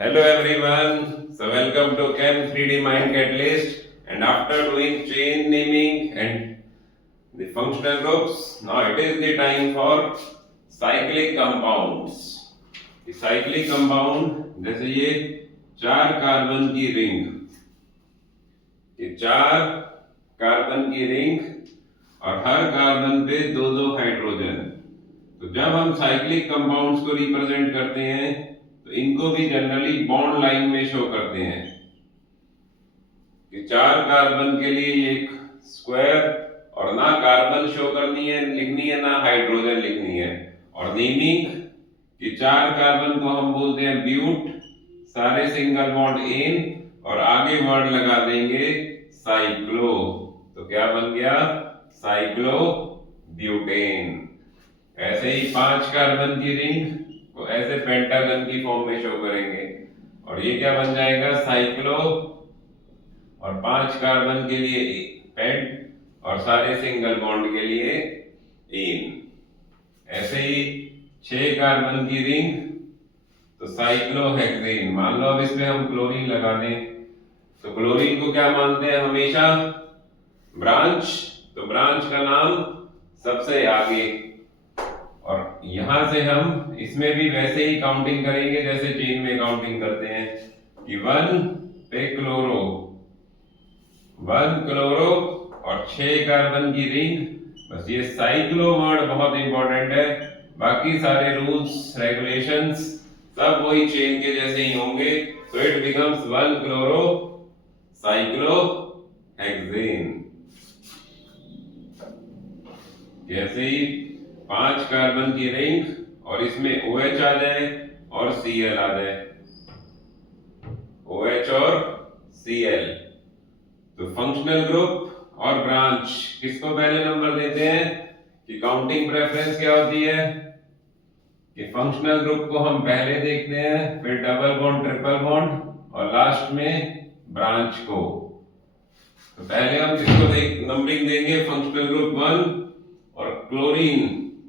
Hello everyone. So welcome to Chem 3D Mind Catalyst. And after doing chain naming and the functional groups, now it is the time for cyclic compounds. The cyclic compound जैसे ये 4 carbon की ring, ये 4 carbon की ring और हर carbon पे दो दो hydrogen. तो जब हम साइक्लिक कंपाउंड्स को रिप्रेजेंट करते हैं तो इनको भी जनरली बॉन्ड लाइन में शो करते हैं कि 4 कार्बन के लिए एक स्क्वायर और ना कार्बन शो करनी है लिखनी है ना हाइड्रोजन लिखनी है। और नेमिंग कि 4 कार्बन को हम बोलते हैं ब्यूट, सारे सिंगल बॉन्ड एन और आगे वर्ड लगा देंगे साइक्लो। तो क्या बन गया? Cyclo butane. ऐसे ही 5 कार्बन की रिंग को ऐसे पेंटागन की फॉर्म में शो करेंगे और ये क्या बन जाएगा? साइक्लो और 5 कार्बन के लिए पेंट और सारे सिंगल बॉन्ड के लिए एन। ऐसे ही 6 कार्बन की रिंग तो साइक्लोहेक्सेन। मान लो अब इसमें हम क्लोरीन लगा दें तो क्लोरीन को क्या मानते हैं हमेशा? ब्रांच। तो ब्रांच का नाम सबसे आगे। और यहां से हम इसमें भी वैसे ही काउंटिंग करेंगे जैसे चेन में काउंटिंग करते हैं कि 1 पे क्लोरो, 1 क्लोरो और 6 कार्बन की रिंग। बस ये साइक्लो वर्ड बहुत इंपॉर्टेंट है, बाकी सारे रूल्स रेगुलेशंस सब वही चेन के जैसे ही होंगे। तो इट बिकम्स 1 क्लोरो साइक्लोहेक्सेन। जैसे ही 5 कार्बन की रिंग और इसमें OH आ जाए और Cl आ जाए, OH और Cl। तो फंक्शनल ग्रुप और ब्रांच किसको पहले नंबर देते हैं? कि काउंटिंग प्रेफरेंस क्या होती है कि फंक्शनल ग्रुप को हम पहले देखते हैं, फिर डबल बॉन्ड ट्रिपल बॉन्ड और लास्ट में ब्रांच को। तो पहले हम किसको नंबरिंग देंगे? फंक्शनल ग्रुप 1 और क्लोरीन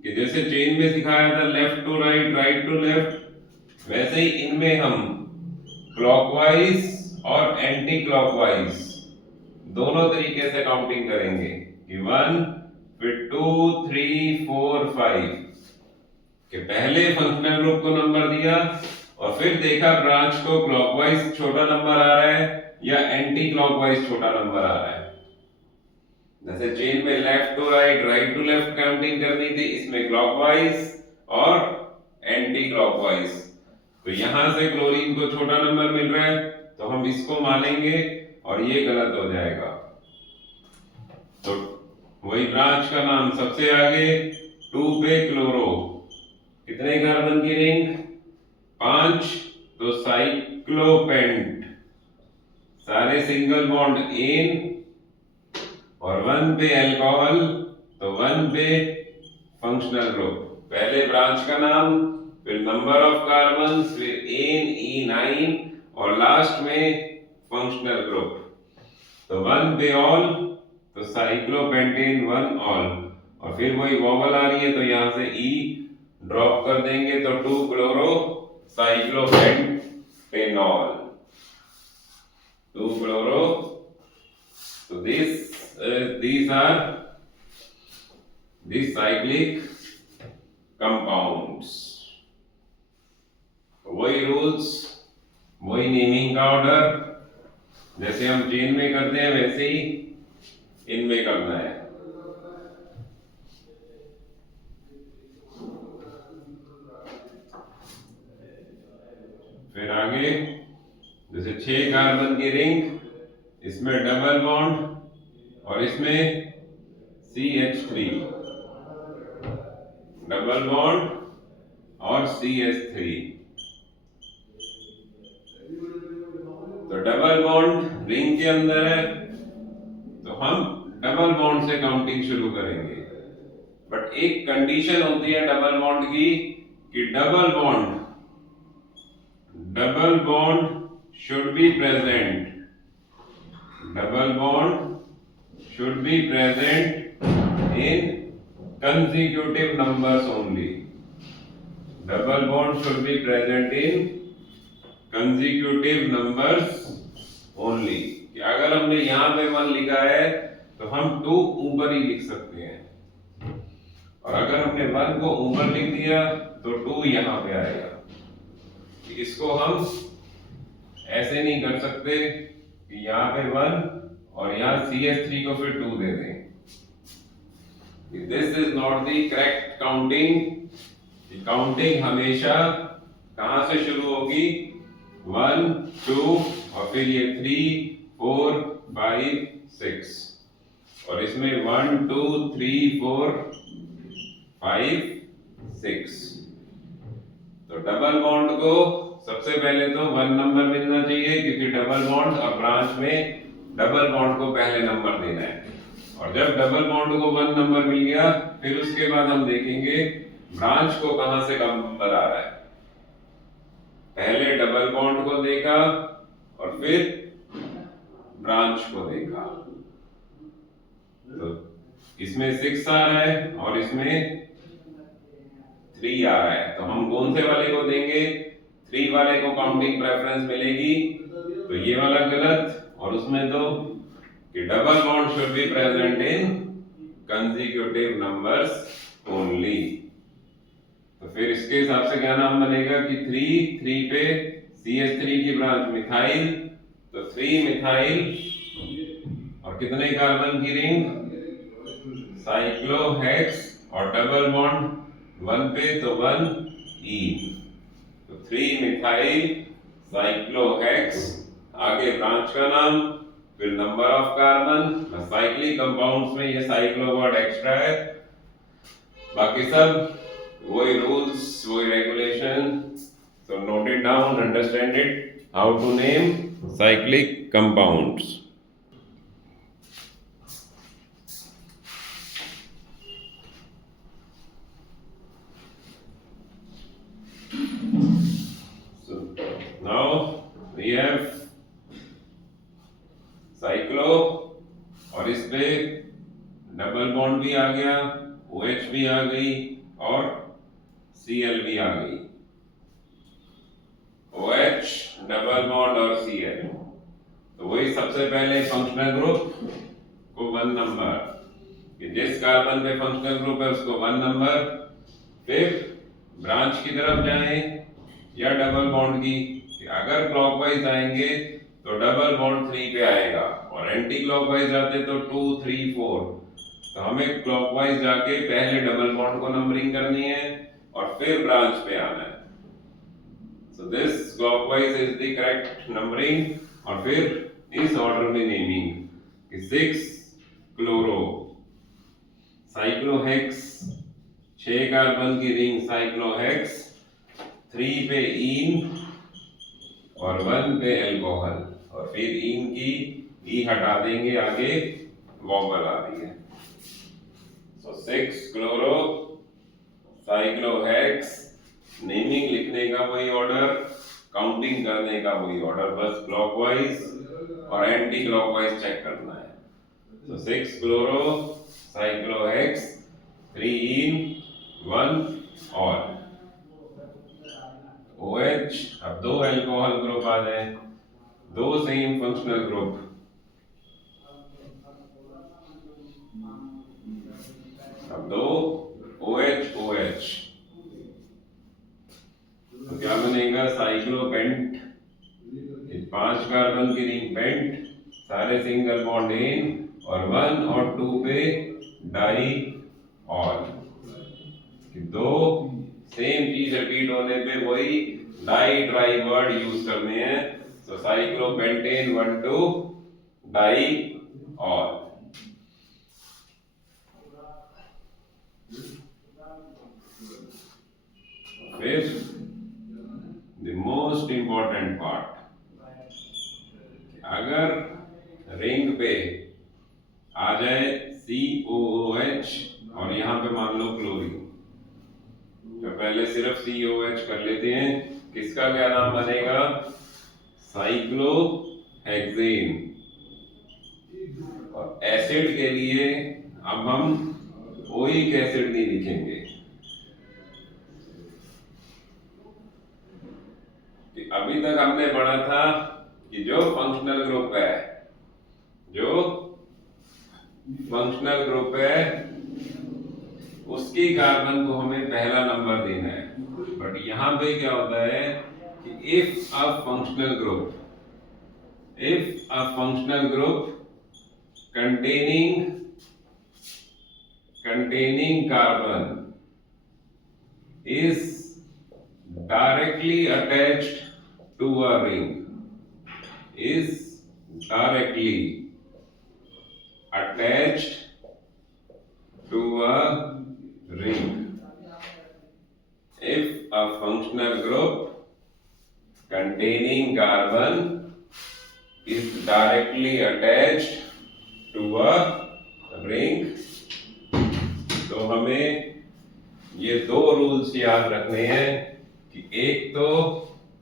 कि जैसे चेन में सिखाया था left to right, right to left, वैसे ही इनमें हम क्लॉकवाइज और एंटी क्लॉकवाइज दोनों तरीके से काउंटिंग करेंगे कि 1 फिर 2 3 4 5 कि पहले फंक्शनल ग्रुप को नंबर दिया और फिर देखा ब्रांच को क्लॉकवाइज छोटा नंबर आ रहा है या एंटी क्लॉकवाइज छोटा नंबर आ रहा है। जैसे चेन में left to right, right to left counting करनी थी, इसमें क्लॉकवाइज और एंटी क्लॉकवाइज। तो यहां से क्लोरीन को छोटा नंबर मिल रहा है तो हम इसको मानेंगे और ये गलत हो जाएगा। तो वही ब्रांच का नाम सबसे आगे 2 पे क्लोरो, कितने कार्बन की रिंग? 5। तो साइक्लोपेंट, सारे सिंगल बॉन्ड एन और 1 पे अल्कोहल, तो 1 पे फंक्शनल ग्रुप। पहले ब्रांच का नाम, फिर नंबर ऑफ कार्बन, फिर NE9 और लास्ट में फंक्शनल ग्रुप। तो 1 पे ऑल, तो साइक्लोपेंटेन 1 ऑल और फिर वही वॉवल आ रही है तो यहां से E ड्रॉप कर देंगे तो 2 क्लोरो साइक्लोपेंटेनॉल, 2 क्लोरो। तो these are the cyclic compounds। वही रूल्स, वही नेमिंग का ऑर्डर जैसे हम चेन में करते हैं वैसे ही इनमें करना है। फिर आगे जैसे 6 कार्बन की रिंग, इसमें डबल बॉन्ड और इसमें CH3, डबल बॉन्ड और CH3। तो डबल बॉन्ड रिंग के अंदर है तो हम डबल बॉन्ड से काउंटिंग शुरू करेंगे, बट एक कंडीशन होती है डबल बॉन्ड की कि double bond should be present, double bond should be present in consecutive numbers only. Double bond should be present in consecutive numbers only. कि अगर हमने यहाँ पे 1 लिखा है तो हम 2 ऊपर ही लिख सकते हैं, और अगर हमने 1 को ऊपर लिख दिया तो 2 यहाँ पे आएगा। इसको हम ऐसे नहीं कर सकते कि यहाँ पे 1 और यहाँ CS3 को फिर 2 दे दें। This is not the correct counting. Counting हमेशा कहां से शुरू होगी? 1 2 और फिर ये 3 4 5 6, और इसमें 1 2 3 4 5 6। तो डबल बॉन्ड को सबसे पहले तो 1 नंबर मिलना चाहिए, क्योंकि डबल बॉन्ड और ब्रांच में डबल बॉन्ड को पहले नंबर देना है। और जब डबल बॉन्ड को 1 नंबर मिल गया, फिर उसके बाद हम देखेंगे ब्रांच को कहां से कम नंबर आ रहा है। पहले डबल बॉन्ड को देखा और फिर ब्रांच को देखा। तो इसमें 6 आ रहा है और इसमें 3 आ रहा है, तो हम कौन से वाले को देंगे? 3 वाले को काउंटिंग प्रेफरेंस मिलेगी। तो ये वाला गलत, और उसमें तो कि double bond should be present in consecutive numbers only. तो फिर इसके हिसाब से क्या नाम बनेगा कि 3 पे CH3 की ब्रांच मिथाइल, तो 3 मिथाइल, और कितने कार्बन की रिंग? साइक्लोहेक्स, और डबल बॉन्ड 1 पे तो 1 ईन, तो 3 मिथाइल साइक्लोहेक्स। आगे ब्रांच का नाम, फिर number of carbon. Cyclic compounds में ये साइक्लो वर्ड एक्स्ट्रा है, बाकी सब वही रूल्स, वही regulation. So note it down, understand it, how to name cyclic compounds. So now we have cyclo, और इस पे डबल बॉन्ड भी आ गया, OH भी आ गई और Cl भी आ गई। OH, डबल बॉन्ड और Cl, तो वही सबसे पहले फंक्शनल ग्रुप को 1 नंबर, कि जिस कार्बन पे फंक्शनल ग्रुप है उसको 1 नंबर। फिर ब्रांच की तरफ जाएं या डबल बॉन्ड की, कि अगर क्लॉकवाइज आएंगे तो डबल बॉन्ड 3 पे आएगा, और एंटी क्लॉकवाइज जाते तो 2 3 4। तो हमें क्लॉकवाइज जाके पहले डबल बॉन्ड को नंबरिंग करनी है और फिर ब्रांच पे आना है। So this clockwise is the correct numbering, और फिर इस ऑर्डर में नेमिंग, कि 6 क्लोरो साइक्लोहेक्स, 6 कार्बन की रिंग साइक्लोहेक्स, 3 पे ईन और 1 पे अल्कोहल, और फिर ईन की ई हटा देंगे, आगे वॉबल आ रही है। सो 6 क्लोरो साइक्लोहेक्स, नेमिंग लिखने का वही ऑर्डर, काउंटिंग करने का वही ऑर्डर, बस क्लॉकवाइज और एंटी क्लॉकवाइज चेक करना है। सो 6 क्लोरो साइक्लोहेक्स, 3 इन 1 ऑल, OH। अब 2 अल्कोहल ग्रुप आ जाए, 2 सेम फंक्शनल ग्रुप, अब 2 OH OH, तो क्या बनेगा? साइक्लोपेंट, 5 कार्बन की रिंग पेंट, सारे सिंगल बॉन्ड इन, और 1 और 2 पे डाई ऑल, 2 सेम चीज रिपीट होने पे वही डाई ट्राई वर्ड यूज करने हैं। तो साइक्लोपेंटेन 1 2 डाई ऑल। फिर द मोस्ट इंपॉर्टेंट पार्ट, अगर रिंग पे आ जाए COOH और यहाँ पे मान लो क्लोरीन, तो पहले सिर्फ COH कर लेते हैं, किसका क्या नाम बनेगा? साइक्लोहेक्सेन। और एसिड के लिए अब हम ओइक एसिड नहीं लिखेंगे, अभी तक हमने पढ़ा था कि जो फंक्शनल ग्रुप है उसकी कार्बन को हमें पहला नंबर देना है। बट यहाँ पे क्या होता है कि if a functional group containing carbon is directly attached to a ring if a functional group containing carbon is directly attached to a ring, तो हमें ये दो रूल्स याद रखने हैं कि एक तो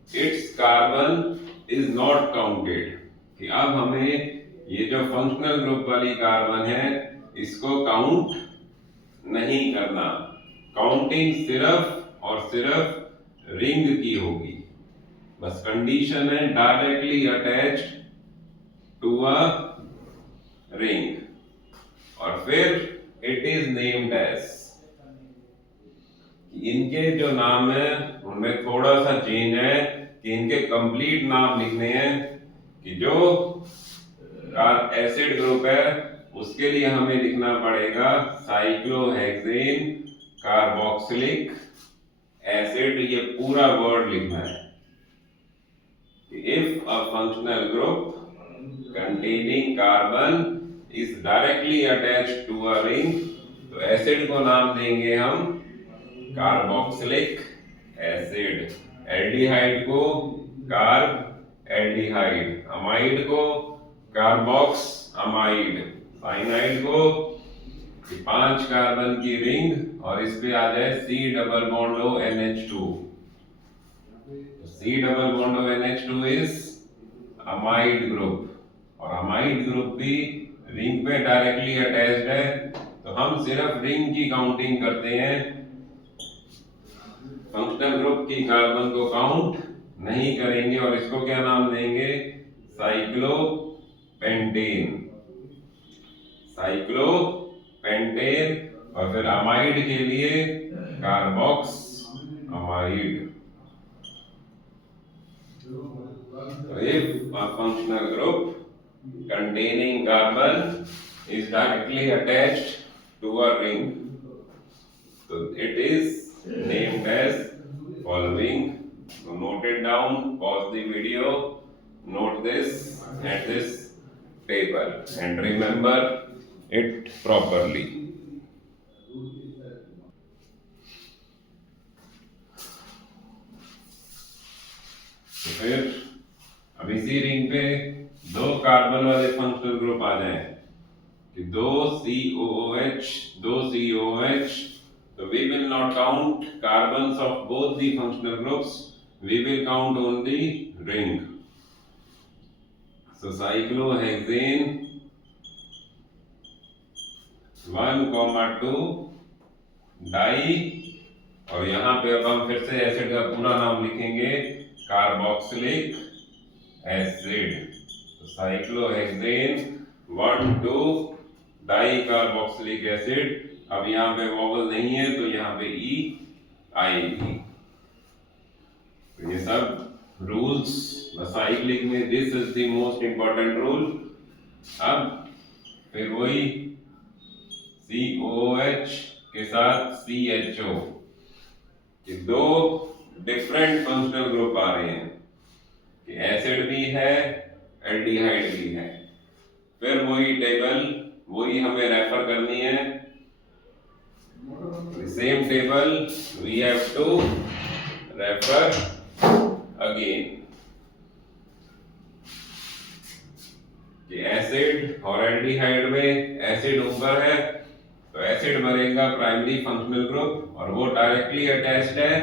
it's carbon is not counted, कि अब हमें ये जो फंक्शनल ग्रुप वाली कार्बन है इसको काउंट नहीं करना। काउंटिंग सिर्फ और सिर्फ रिंग की होगी। बस कंडीशन है directly attached to a ring, और फिर इट इज नेम्ड एज। इनके जो नाम है उनमें थोड़ा सा चेंज है कि इनके कंप्लीट नाम लिखने हैं कि जो एसिड ग्रुप है उसके लिए हमें लिखना पड़ेगा साइक्लोहेक्सेन कार्बोक्सिलिक एसिड, ये पूरा वर्ड लिखना है। If a functional group containing carbon is directly attached to a ring, तो एसिड को नाम देंगे हम कार्बोक्सिलिक एसिड, एल्डिहाइड को कार्ब एल्डिहाइड, अमाइड को कार्बोक्स अमाइड, साइनाइड को 5 कार्बन की रिंग और इस पे आ जाए C double bond O NH2। C double bond O NH2 is amide group, और अमाइड ग्रुप भी रिंग पे डायरेक्टली अटैच्ड है, तो हम सिर्फ रिंग की काउंटिंग करते हैं, फंक्शनल ग्रुप की कार्बन को काउंट नहीं करेंगे। और इसको क्या नाम देंगे? साइक्लोपेंटेन, और फिर अमाइड के लिए कार्बोक्स amide. So if a functional group containing carbon is directly attached to a ring, so it is named as following. So note it down, pause the video, note this at this table and remember it properly. तो फिर अब इसी ring पे 2 carbon वाले functional group आ जाएं कि 2 COOH, 2 COOH, तो we will not count carbons of both the functional groups, we will count only ring. So cyclohexane 1,2 die, और यहाँ पे अब हम फिर से एसिड का पूरा नाम लिखेंगे कार्बोक्सिलिक एसिड। तो साइक्लोहेक्सेन 1,2 डाई कार्बोक्सिलिक एसिड। अब यहाँ पे वोवल नहीं है तो यहाँ पे ई आएगी। तो ये सब रूल्स साइक्लिक में this is the most important rule. अब फिर वही COOH के साथ CHO, कि 2 डिफरेंट फंक्शनल ग्रुप आ रहे हैं कि एसिड भी है एल्डिहाइड भी है। फिर वही टेबल वही हमें रेफर करनी है, same table we have to refer again. कि एसिड और एल्डिहाइड में एसिड ऊपर है तो एसिड बनेगा प्राइमरी फंक्शनल ग्रुप और वो डायरेक्टली अटैच्ड है,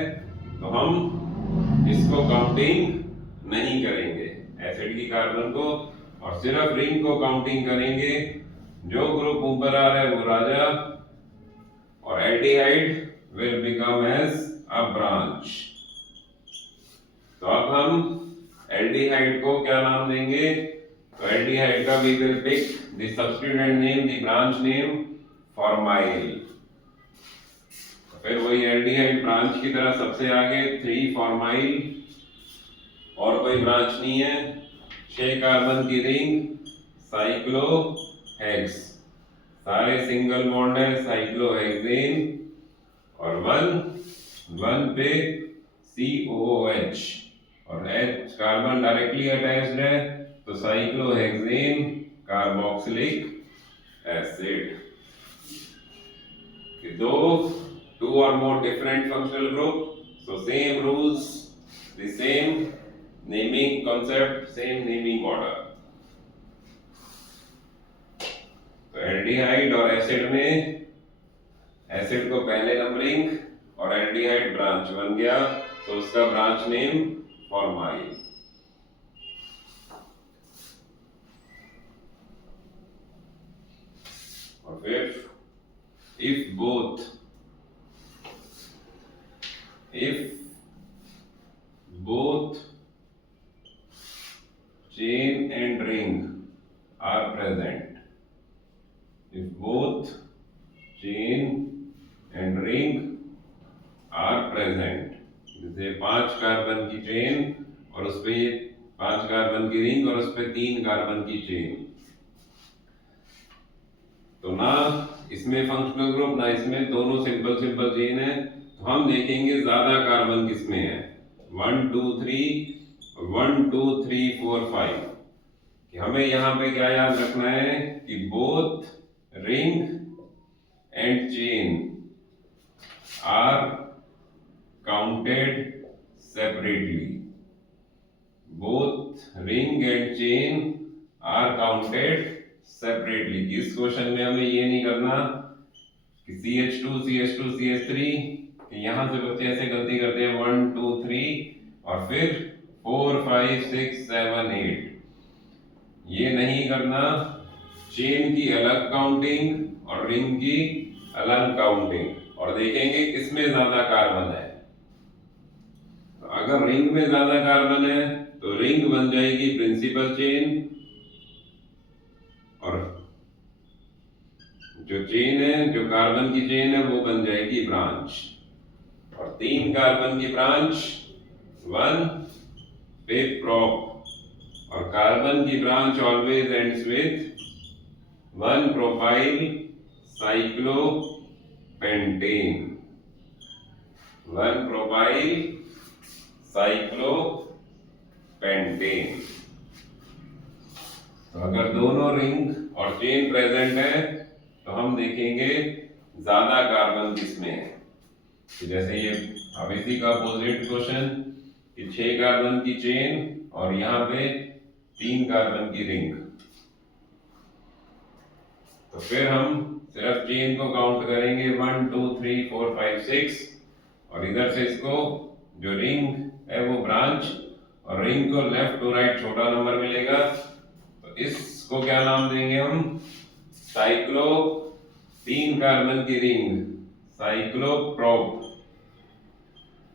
तो हम इसको काउंटिंग नहीं करेंगे एसिड की कार्बन को, और सिर्फ रिंग को काउंटिंग करेंगे। जो ग्रुप ऊपर आ रहा है वो राजा, और aldehyde will become as a branch. तो तो अब हम एल्डिहाइड को क्या नाम देंगे? तो एल्डिहाइड का we will pick the substituent name, the branch name formyl. तो फिर वही एल्डिहाइड ब्रांच की तरह सबसे आगे 3 फॉर्माइल, और कोई ब्रांच नहीं है, 6 कार्बन की रिंग साइक्लोहेक्स, सारे सिंगल बॉन्ड है साइक्लोहेक्सेन, और 1 पे COOH, और H कार्बन डायरेक्टली अटैच्ड है तो cyclohexane carboxylic acid. Two or more different functional group, so same rules, the same naming concept, same naming order। तो एल्डिहाइड और एसिड में एसिड को पहले नंबरिंग और एल्डिहाइड ब्रांच बन गया तो उसका ब्रांच नेम फॉर्माइल। और फिर if both chain and ring are present, if both chain and ring are present, जैसे 5 कार्बन की चेन और उस पे 5 कार्बन की रिंग और उस पे 3 कार्बन की चेन, तो ना इसमें फंक्शनल ग्रुप ना इसमें, दोनों सिंपल चेन है। तो हम देखेंगे ज्यादा कार्बन किसमें है, 1 2 3 4 5, कि हमें यहाँ पे क्या याद रखना है कि both ring and chain are counted separately, both ring and chain are counted separately। इस क्वेश्चन में हमें ये नहीं करना कि CH2 CH2 CH3, यहाँ से बच्चे ऐसे गलती करते हैं 1 2 3 और फिर 4 5 6 7 8, ये नहीं करना। चेन की अलग काउंटिंग और रिंग की अलग काउंटिंग, और देखेंगे किसमें ज्यादा कार्बन है। तो अगर रिंग में ज्यादा कार्बन है तो रिंग बन जाएगी प्रिंसिपल चेन, और जो चेन है, जो कार्बन की चेन है, वो बन जाएगी ब्रांच। और 3 कार्बन की ब्रांच 1 पे प्रोप, और कार्बन की branch always ends with 1 propyl cyclopentane, 1 propyl cyclopentane. तो अगर दोनों रिंग और चेन प्रेजेंट है तो हम देखेंगे ज्यादा कार्बन किसमें है। तो जैसे ये अब इसी का अपोजिट क्वेश्चन कि 6 कार्बन की चेन और यहाँ पे 3 कार्बन की रिंग, तो फिर हम सिर्फ चेन को काउंट करेंगे 1 2 3 4 5 6, और इधर से इसको जो रिंग है वो ब्रांच, और रिंग को लेफ्ट टू राइट छोटा नंबर मिलेगा, तो इसको क्या नाम देंगे हम, साइक्लो 3 कार्बन की रिंग साइक्लोप्रोप,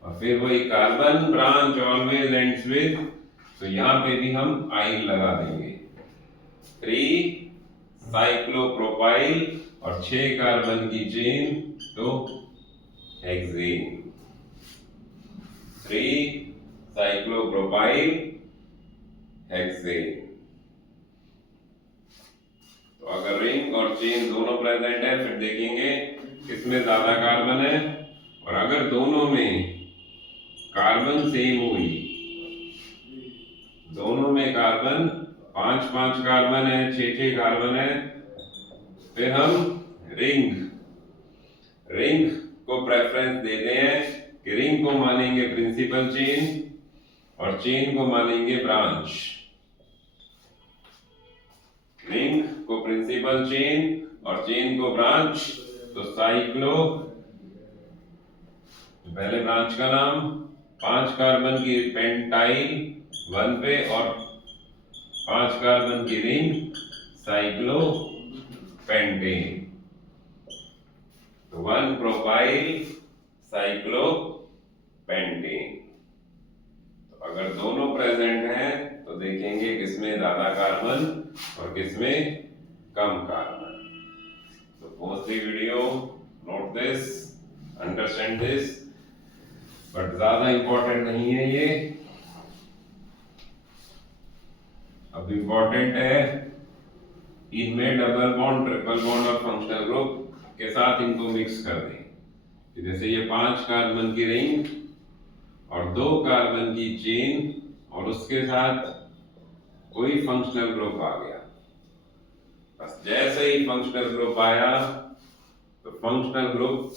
और फिर वही carbon branch always ends with, तो यहाँ पे भी हम आइल लगा देंगे 3 साइक्लोप्रोपाइल, और 6 कार्बन की चेन तो हेक्सेन, 3 साइक्लोप्रोपाइल हेक्सेन। तो अगर रिंग और चेन दोनों प्रेजेंट है फिर देखेंगे किसमें ज्यादा कार्बन है, और अगर दोनों में कार्बन सेम हुई, दोनों में कार्बन 5 5 कार्बन है, 6 6 कार्बन है, फिर हम रिंग को प्रेफरेंस देते हैं कि रिंग को मानेंगे प्रिंसिपल चेन और चेन को मानेंगे ब्रांच। रिंग को प्रिंसिपल चेन और चेन को ब्रांच, तो साइक्लो, पहले ब्रांच का नाम 5 कार्बन की पेंटाइल 1 पे और 5 कार्बन की रिंग साइक्लो पेंटेन, तो 1 प्रोपाइल साइक्लो पेंटेन। तो अगर दोनों प्रेजेंट हैं तो देखेंगे किसमें ज्यादा कार्बन और किसमें कम कार्बन। तो pause the video, note this, understand this, but ज्यादा इंपॉर्टेंट नहीं है ये। अब इंपॉर्टेंट है इनमें डबल बॉन्ड, ट्रिपल बॉन्ड और फंक्शनल ग्रुप के साथ इनको मिक्स कर दें। जैसे ये 5 कार्बन की रिंग और 2 कार्बन की चेन और उसके साथ कोई फंक्शनल ग्रुप आ गया। बस जैसे ही फंक्शनल ग्रुप आया तो फंक्शनल ग्रुप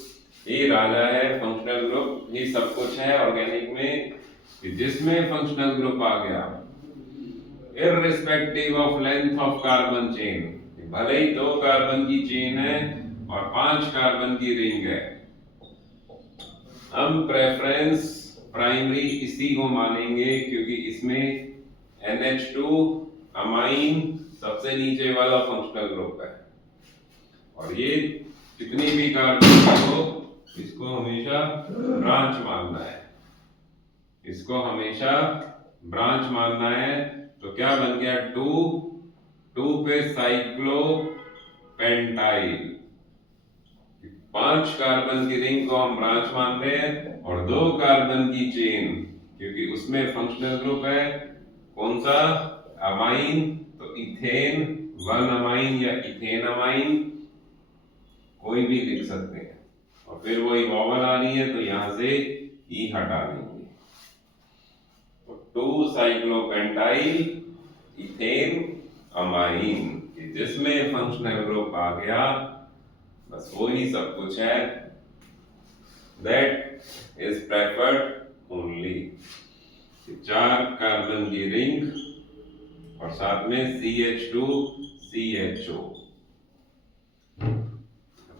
ही राजा है, फंक्शनल ग्रुप ही सब कुछ है ऑर्गेनिक में। कि जिसमें फंक्शनल ग्रुप आ गया, irrespective of length of carbon chain, भले ही 2 कार्बन की चेन है और 5 कार्बन की रिंग है, हम प्रेफरेंस प्राइमरी इसी को मानेंगे क्योंकि इसमें NH2 अमाइन सबसे नीचे वाला फंक्शनल ग्रुप है। और ये जितनी भी कार्बन हो इसको हमेशा ब्रांच मानना है, इसको हमेशा ब्रांच मानना है। तो क्या बन गया 2 पे साइक्लो पेंटाइल, 5 कार्बन की रिंग को हम ब्रांच मान रहे हैं और 2 कार्बन की चेन क्योंकि उसमें फंक्शनल ग्रुप है कौन सा, अमाइन, तो इथेन 1 अमाइन या इथेन अमाइन कोई भी लिख सकते हैं। और फिर वही वॉवल आ रही है तो यहां से ई हटा देंगे, तो 2 साइक्लोपेंटाइल इथेन अमाइन, जिसमें फंक्शनल ग्रुप आ गया बस वो ही सब कुछ है, that is preferred only. 4 carbon की रिंग और साथ में CH2 CHO,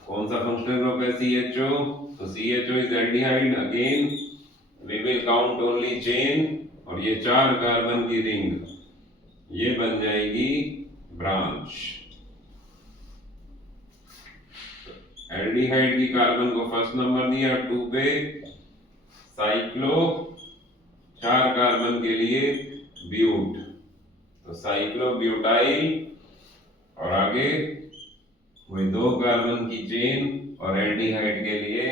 कौन सा फंक्शनल ग्रुप है CHO, तो CHO is aldehyde, again we will count only chain और ये 4 कार्बन की रिंग ये बन जाएगी ब्रांच। एल्डिहाइड की कार्बन को फर्स्ट नंबर दिया 2 पे, साइक्लो 4 कार्बन के लिए ब्यूट, तो साइक्लो ब्यूटाइल, और आगे वही 2 कार्बन की चेन और एल्डिहाइड के लिए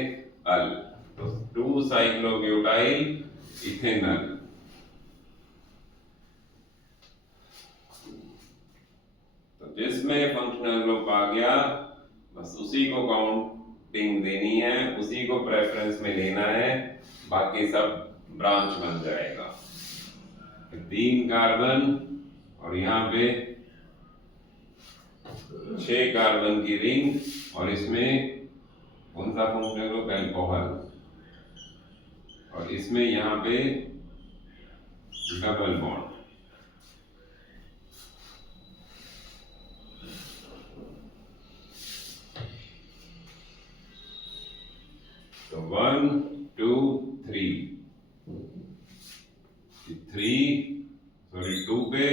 अल, तो 2 साइक्लो ब्यूटाइल इथेनॉल। तो जिसमें फंक्शनल ग्रुप आ गया बस उसी को काउंटिंग देनी है, उसी को प्रेफरेंस में लेना है, बाकी सब ब्रांच बन जाएगा। 3 कार्बन और यहाँ पे 6 कार्बन की रिंग और इसमें कौन सा फंक्शनल ग्रुप, अल्कोहल, और इसमें यहाँ पे डबल बॉन्ड। तो 1 2 3 2 पे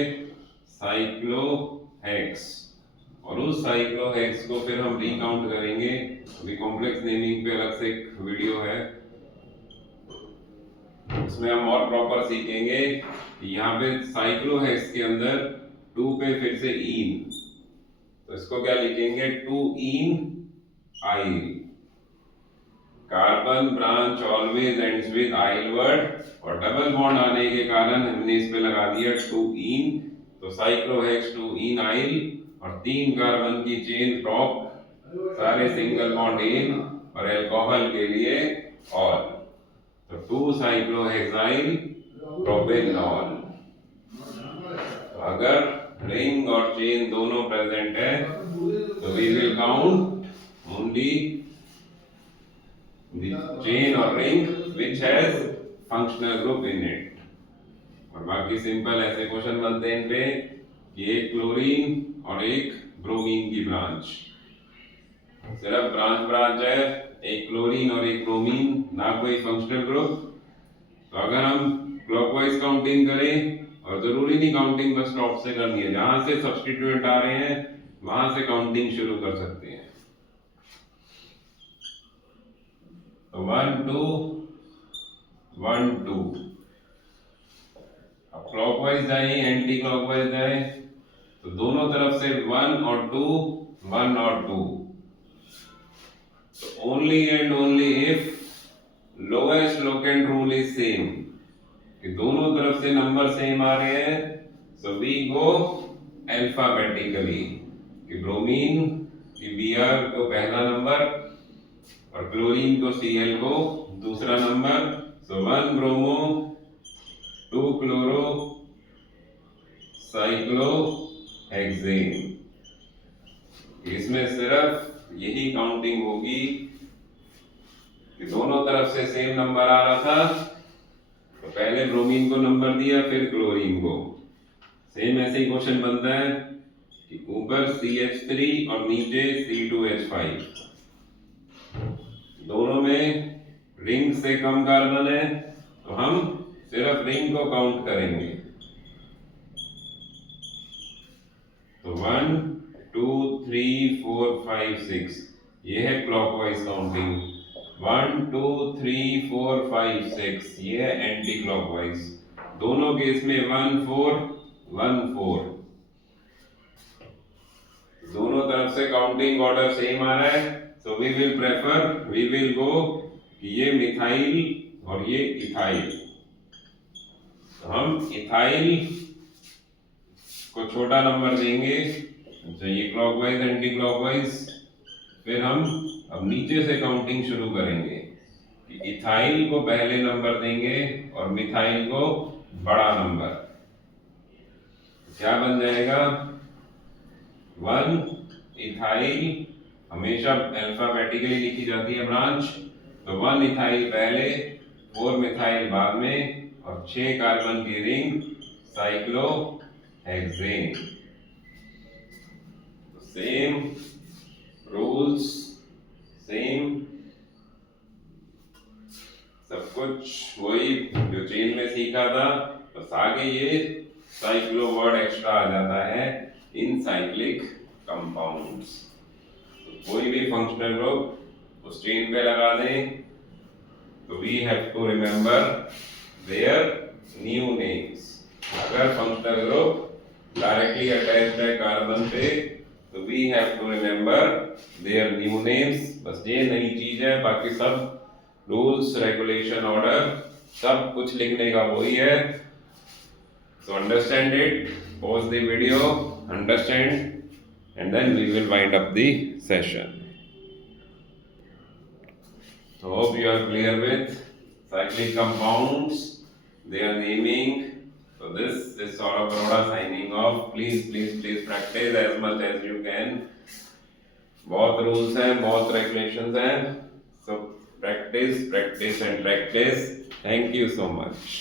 साइक्लोहेक्स, और उस साइक्लोहेक्स को फिर हम रीकाउंट करेंगे। अभी कॉम्प्लेक्स नेमिंग पे अलग से एक वीडियो है, उसमें हम और प्रॉपर सीखेंगे। यहाँ पे साइक्लोहेक्स के अंदर 2 पे फिर से इन, तो इसको क्या लिखेंगे 2 इन yl, carbon branch always ends with yl word, और डबल बॉन्ड आने के कारण हमने इस पे लगा दिया 2 इन, तो साइक्लोहेक्स 2 इन आइल, और 3 कार्बन की चेन टॉप सारे सिंगल बॉन्ड इन, और अल्कोहल के लिए ऑल, तो 2 साइक्लोहेक्साइल प्रोपेनॉल। तो अगर रिंग और चेन दोनों प्रेजेंट है तो we will count only the chain or ring which has functional group in it। और बाकी सिंपल ऐसे क्वेश्चन बनते हैं इन पे कि एक क्लोरीन और एक ब्रोमीन की ब्रांच, सिर्फ ब्रांच है, एक क्लोरीन और एक ब्रोमीन, ना कोई फंक्शनल ग्रुप। तो अगर हम क्लॉकवाइज काउंटिंग करें, और जरूरी नहीं काउंटिंग बस टॉप से करनी है, जहां से सब्स्टिट्यूएंट आ रहे हैं वहां से काउंटिंग शुरू कर सकते हैं। तो 1 2 1 2, अब क्लॉकवाइज जाए एंटी क्लॉकवाइज जाए तो दोनों तरफ से 1 और 2, 1 और 2। तो only and only if lowest locant rule is same, कि दोनों तरफ से नंबर सेम आ रहे हैं, सो वी गो अल्फाबेटिकली, कि ब्रोमीन की Br को पहला नंबर और क्लोरीन को Cl को दूसरा नंबर। सो 1 ब्रोमो 2 क्लोरो साइक्लोहेक्सेन। इसमें सिर्फ यही काउंटिंग होगी कि दोनों तरफ से सेम नंबर आ रहा था, तो पहले ब्रोमीन को नंबर दिया फिर क्लोरीन को। सेम ऐसे ही क्वेश्चन बनता है कि ऊपर CH3 और नीचे C2H5, दोनों में रिंग से कम कार्बन है, तो हम सिर्फ रिंग को काउंट करेंगे। तो 1 2 3 4 5 6 ये है क्लॉकवाइज काउंटिंग। 1 2 3 4 5 6 ये है एंटी क्लॉकवाइज। दोनों केस में 1 4 1 4, दोनों तरफ से काउंटिंग ऑर्डर सेम आ रहा है, so we will prefer, we will go ये मिथाइल और ये इथाइल। तो हम इथाइल को छोटा नंबर देंगे, अच्छा ये क्लॉकवाइज एंटी क्लॉकवाइज, फिर हम अब नीचे से काउंटिंग शुरू करेंगे कि इथाइल को पहले नंबर देंगे और मिथाइल को बड़ा नंबर। क्या बन जाएगा? 1 इथाइल हमेशा अल्फाबेटिकली लिखी जाती है ब्रांच, तो 1 इथाइल पहले, 4 मिथाइल बाद में और 6 कार्बन की ring cyclohexane. Same rules, same सब कुछ वही जो चेन में सीखा था, बस आगे ये साइक्लो वर्ड एक्स्ट्रा आ जाता है इन साइक्लिक कंपाउंड्स। तो कोई भी फंक्शनल ग्रुप उस चेन पे लगा दें, तो we have to remember their new names. अगर फंक्शनल ग्रुप डायरेक्टली अटैच्ड है कार्बन पे, तो we have to remember their new names. बस ये नई चीज है, बाकी सब रूल्स रेगुलेशन ऑर्डर सब कुछ लिखने का वही है। So understand it, pause the video, understand, and then we will wind up the session. So hope you are clear with cyclic compounds, their naming. So this is Saurabh Arora signing off. Please practice as much as you can. बहुत rules हैं, बहुत regulations हैं. So practice and practice. Thank you so much.